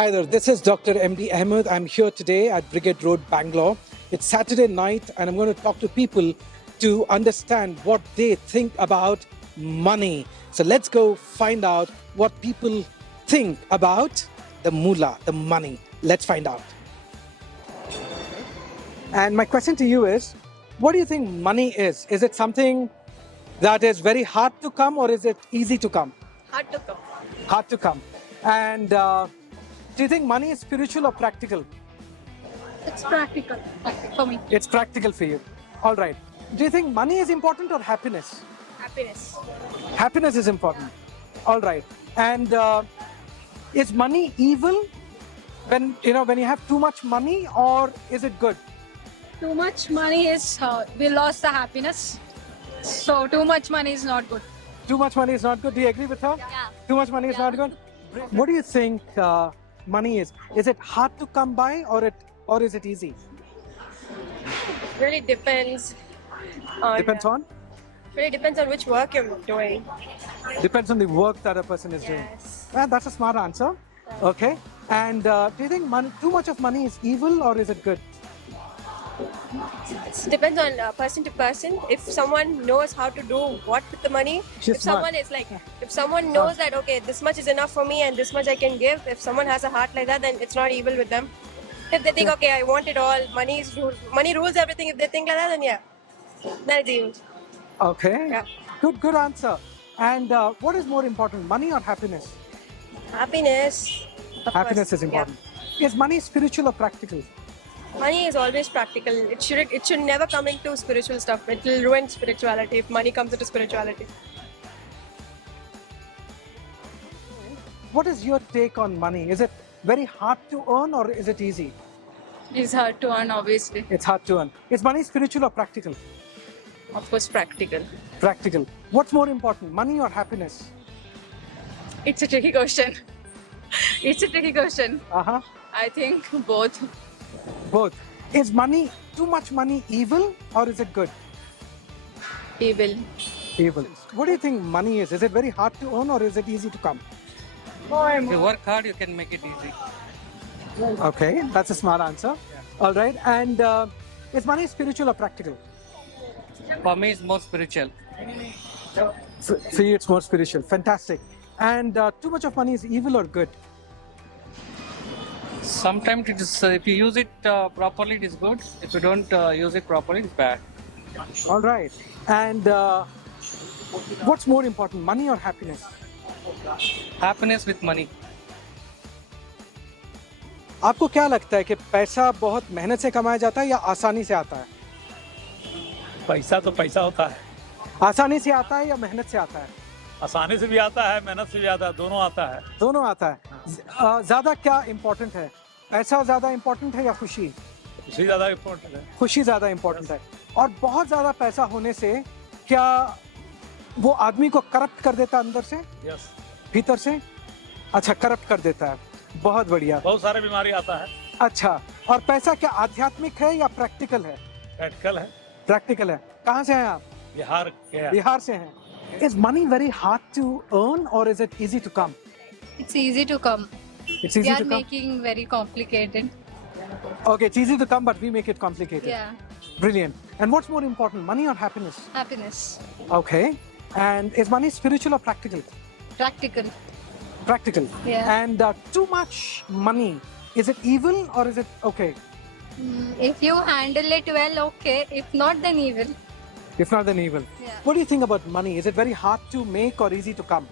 Hi there, this is Dr. MD Ahmed. I'm here today at Brigade Road, Bangalore. It's Saturday night and I'm going to talk to people to understand what they think about money. So let's go find out what people think about the moolah, the money. Let's find out. And my question to you is, what do you think money is? Is it something that is very hard to come or is it easy to come? Hard to come. Hard to come. And do you think money is spiritual or practical? It's practical for me. It's practical for you. All right. Do you think money is important or happiness? Happiness. Happiness is important. All right. And is money evil when you have too much money, or is it good? Too much money is we lost the happiness. So too much money is not good. Too much money is not good. Do you agree with her? Yeah. Too much money is not good. What do you think money is? Is it hard to come by, or is it easy? Really depends on which work you're doing. Depends on the work that a person is doing. Yes. Well, that's a smart answer. Okay. And do you think too much of money is evil or is it good? It depends on person to person. If someone knows how to do what with the money, She's if smart. someone knows that okay, this much is enough for me and this much I can give, if someone has a heart like that, then it's not evil with them. If they think okay, I want it all, money rules everything. If they think like that, then yeah, that is evil. Okay. Yeah. Good answer. And what is more important, money or happiness? Happiness. Of Happiness course. is important. Is money spiritual or practical? Yeah. Money is always practical. It should never come into spiritual stuff. It will ruin spirituality if money comes into spirituality. What is your take on money? Is it very hard to earn or is it easy? It's hard to earn, obviously. It's hard to earn. Is money spiritual or practical? Of course, practical. Practical. What's more important, money or happiness? It's a tricky question. It's a tricky question. Uh-huh. I think both. Both. Is money, too much money evil or is it good? Evil. Evil. What do you think money is? Is it very hard to earn or is it easy to come? If you work hard, you can make it easy. Okay, that's a smart answer. All right. And is money spiritual or practical? For me, it's more spiritual. For you, it's more spiritual. Fantastic. And too much of money is evil or good? Sometimes it is, if you use it properly, it is good. If you don't use it properly, it's bad. All right. And what's more important, money or happiness? Happiness with money. आपको क्या लगता है कि पैसा बहुत मेहनत से कमाया जाता है या आसानी से आता है? पैसा तो पैसा होता है, आसानी से आता है या मेहनत से आता है? आसानी से भी आता है, मेहनत से भी आता है, दोनों आता है। दोनों आता है। ज़्यादा क्या इम्पोर्टेंट है? पैसा ज़्यादा इम्पोर्टेंट है या खुशी? खुशी ज़्यादा इम्पोर्टेंट है। खुशी ज़्यादा इम्पोर्टेंट है। और बहुत ज़्यादा पैसा होने से क्या वो आदमी को करप्ट कर देता है अंदर से, यस, भीतर से? अच्छा, करप्ट कर देता है। बहुत बढ़िया। बहुत सारे बीमारी आता है। अच्छा, और पैसा क्या आध्यात्मिक है या प्रैक्टिकल है? प्रैक्टिकल है। प्रैक्टिकल है। कहाँ से हैं आप? बिहार के हैं। बिहार से हैं। Is money very hard to earn or is it easy to come? It's easy to come. It's We easy are to come. making very complicated. Okay, it's easy to come, but we make it complicated. Yeah. Brilliant. And what's more important, money or happiness? Happiness. Okay. And is money spiritual or practical? Practical. Practical. Yeah. And too much money, is it evil or is it okay? If you handle it well, okay. If not, then evil. If not, then evil. Yeah. What do you think about money? Is it very hard to make or easy to come?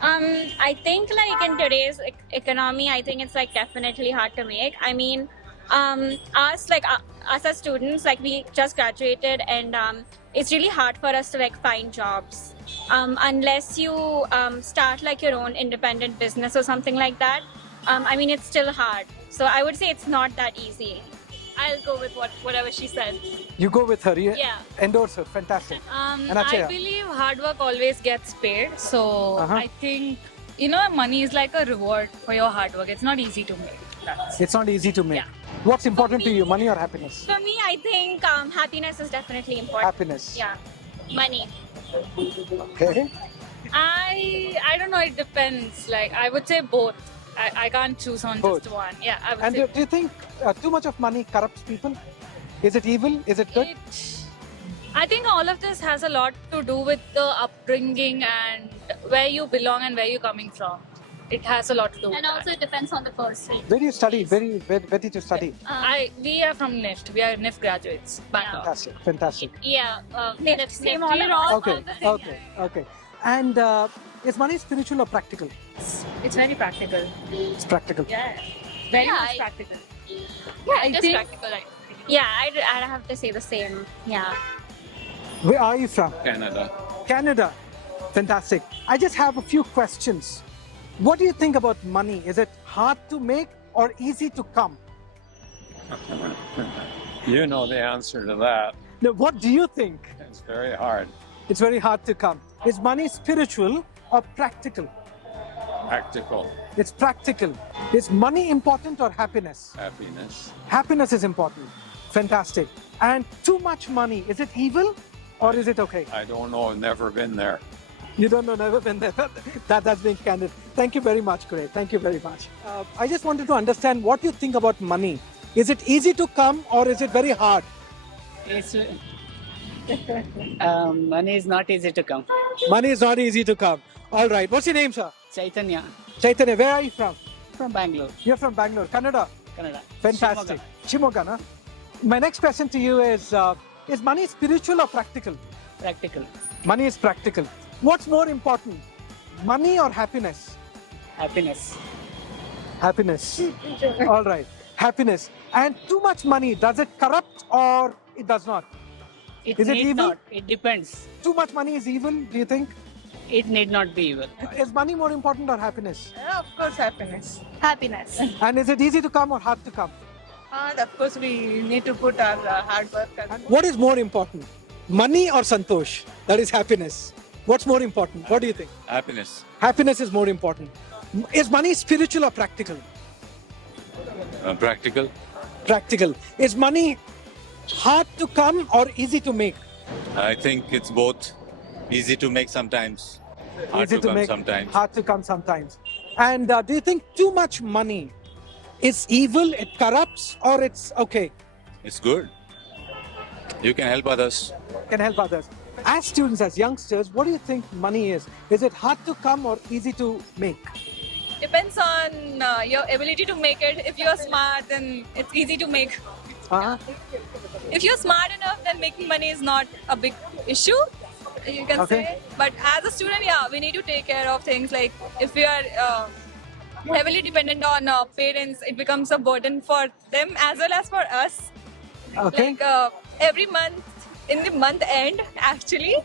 I think like in today's economy, I think it's like definitely hard to make. I mean, us as students, like we just graduated, and it's really hard for us to like find jobs unless you start like your own independent business or something like that. I mean, it's still hard. So I would say it's not that easy. I'll go with whatever she said. You go with her. Yeah. Endorse her. Fantastic. And I Achaya? believe hard work always gets paid. So Uh-huh. I think, money is like a reward for your hard work. It's not easy to make. It's not easy to make. Yeah. What's important to you, money or happiness? For me, I think happiness is definitely important. Happiness. Yeah. Money. Okay. I don't know, it depends. Like I would say both. I can't choose on Both. just one. Yeah, I would And say do you think too much of money corrupts people? Is it evil? Is it good? I think all of this has a lot to do with the upbringing and where you belong and where you're coming from. It has a lot to do with And also it depends on the person. Where do you study? Where did you study? We are from NIFT. We are NIFT graduates, Bangalore. Fantastic, fantastic. Yeah, Same we're order. all Okay, on the same. okay, okay. And is money spiritual or practical? It's very practical. It's practical. Yeah, very Yeah, much I- practical. Yeah, I just think practical. Yeah, I'd have to say the same. Yeah. Where are you from? Canada. Canada. Fantastic. I just have a few questions. What do you think about money? Is it hard to make or easy to come? You know the answer to that. No, what do you think? It's very hard. It's very hard to come. Is money spiritual or practical? Practical It's practical. Is money important or happiness? happiness. Happiness is important. Fantastic. And too much money, is it evil or is it okay? I don't know. I've never been there. You don't know, never been there. That's being candid. Thank you very much, Gray. Thank you very much. I just wanted to understand what you think about money. Is it easy to come or is it very hard? It's money is not easy to come. Money is not easy to come. All right. What's your name, sir? Chaitanya Chaitanya, where are you from? from Bangalore, You're from Bangalore, Canada. Canada. Fantastic. Shimoga, no? My next question to you is money spiritual or practical? Practical. Money is practical. What's more important, money or happiness? Happiness. Happiness. All right. Happiness. And too much money, does it corrupt or it does not? It Is it need evil? not. It depends. Too much money is evil, do you think? It need not be evil. Is money more important or happiness? Of course, happiness. Happiness. And is it easy to come or hard to come? And of course, we need to put our hard work. And what is more important, money or santosh? That is happiness. What's more important? What do you think? Happiness. Happiness is more important. Is money spiritual or practical? Practical. Practical. Is money hard to come or easy to make? I think it's both. Easy to make sometimes, hard Easy to come make, sometimes. hard to come sometimes. And do you think too much money is evil, it corrupts, or it's okay, It's good. You can help others. can help others? As students, as youngsters, what do you think money is? Is it hard to come or easy to make? Depends on your ability to make it. If you're smart, then it's easy to make. Uh-huh. If you're smart enough, then making money is not a big issue, you can Okay. say. But as a student, yeah, we need to take care of things like if we are heavily dependent on parents, it becomes a burden for them as well as for us. Okay. Like every month, in the month end, actually,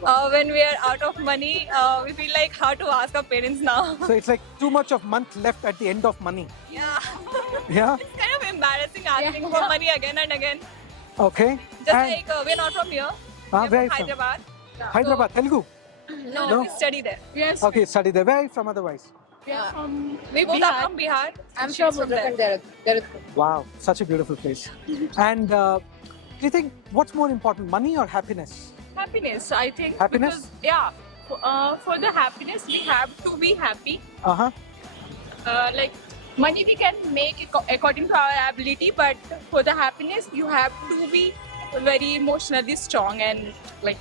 when we are out of money, we feel like how to ask our parents now. So it's like too much of month left at the end of money. Yeah. Yeah. It's kind of embarrassing asking for money again and again. Okay. Just And like we're not from here. where We're are you from from? Hyderabad. Hyderabad, Telugu. No, No? we study there. Yes, Okay, study there. Where are you from otherwise? we are from We both are from Bihar. I'm She's sure from there. Wow, such a beautiful place. And do you think what's more important, money or happiness? Happiness, I think. Happiness? Because, yeah. For the happiness, we have to be happy. Uh-huh. Like money we can make according to our ability, but for the happiness, you have to be very emotionally strong and like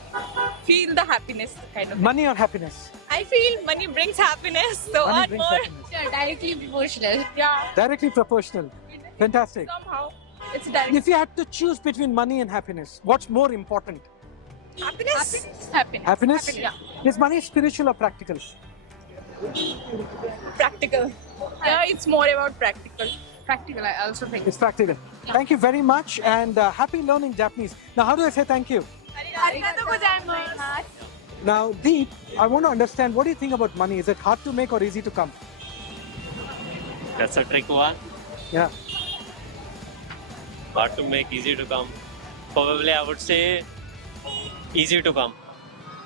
feel the happiness kind of. Money or happiness? I feel money brings happiness, so Money on brings more. happiness. Yeah, directly proportional. Yeah, Directly proportional. Fantastic. somehow it's direct. If you had to choose between money and happiness, what's more important? Happiness. Happiness? Yeah. Is money spiritual or practical? Practical. Yeah, it's more about practical. practical. I also think. It's practical. Thank you very much and happy learning Japanese. Now, how do I say thank you? Now, Deep, I want to understand what do you think about money? Is it hard to make or easy to come? That's a trick one. Yeah. Hard to make, easy to come. Probably I would say easy to come.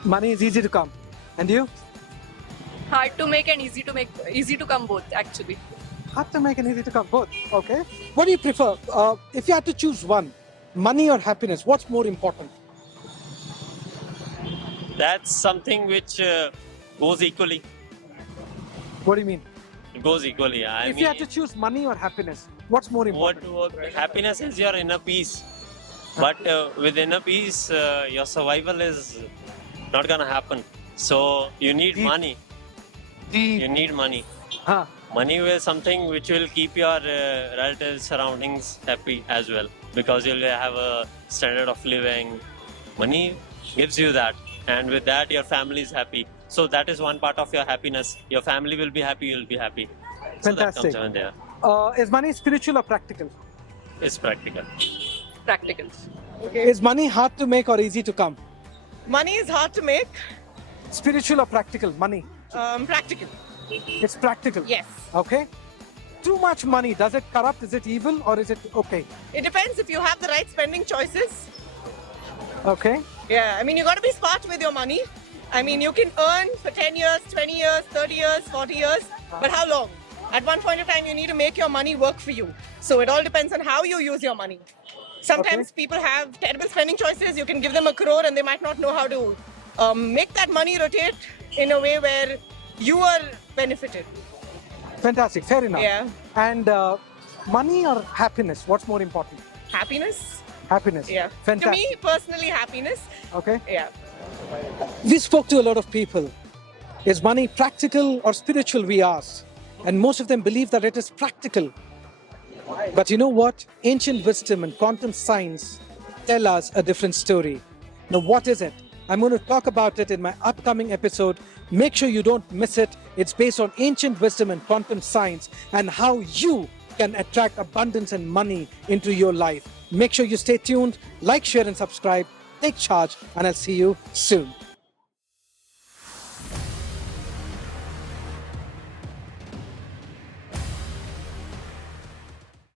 Money is easy to come. And you? Hard to make and easy to come both actually. Hard to make and easy to come. Both. Okay. What do you prefer? If you had to choose one, money or happiness, what's more important? That's something which goes equally. What do you mean? it goes equally. I If mean, you had to choose money or happiness, what's more important? what happiness is your inner peace, but with inner peace, your survival is not gonna happen. So you need Deep. money. You need money. Huh. Money is something which will keep your relatives, surroundings happy as well, because you'll have a standard of living. Money gives you that, and with that, your family is happy. So that is one part of your happiness. Your family will be happy, you'll be happy. So that Fantastic. comes in there. Is money spiritual or practical? It's practical. Practical. Is money hard to make or easy to come? Money is hard to make. Spiritual or practical? Money. Practical. It's practical. Yes. Okay. Too much money, does it corrupt? Is it evil or is it okay? It depends if you have the right spending choices. Okay. Yeah, I mean, you got to be smart with your money. I mean, you can earn for 10 years, 20 years, 30 years, 40 years, but how long? At one point of time, you need to make your money work for you. So it all depends on how you use your money. Sometimes people have terrible spending choices. You can give them 1 crore and they might not know how to make that money rotate in a way where you are benefited. Fantastic. Fair enough. Yeah. And money or happiness? What's more important? Happiness? Happiness. Yeah. Fantastic. To me, personally, happiness. Okay. Yeah. We spoke to a lot of people. Is money practical or spiritual, we asked. And most of them believe that it is practical. But you know what? Ancient wisdom and quantum science tell us a different story. Now, what is it? I'm going to talk about it in my upcoming episode. Make sure you don't miss it. It's based on ancient wisdom and quantum science and how you can attract abundance and money into your life. Make sure you stay tuned, like, share, and subscribe. Take charge, and I'll see you soon.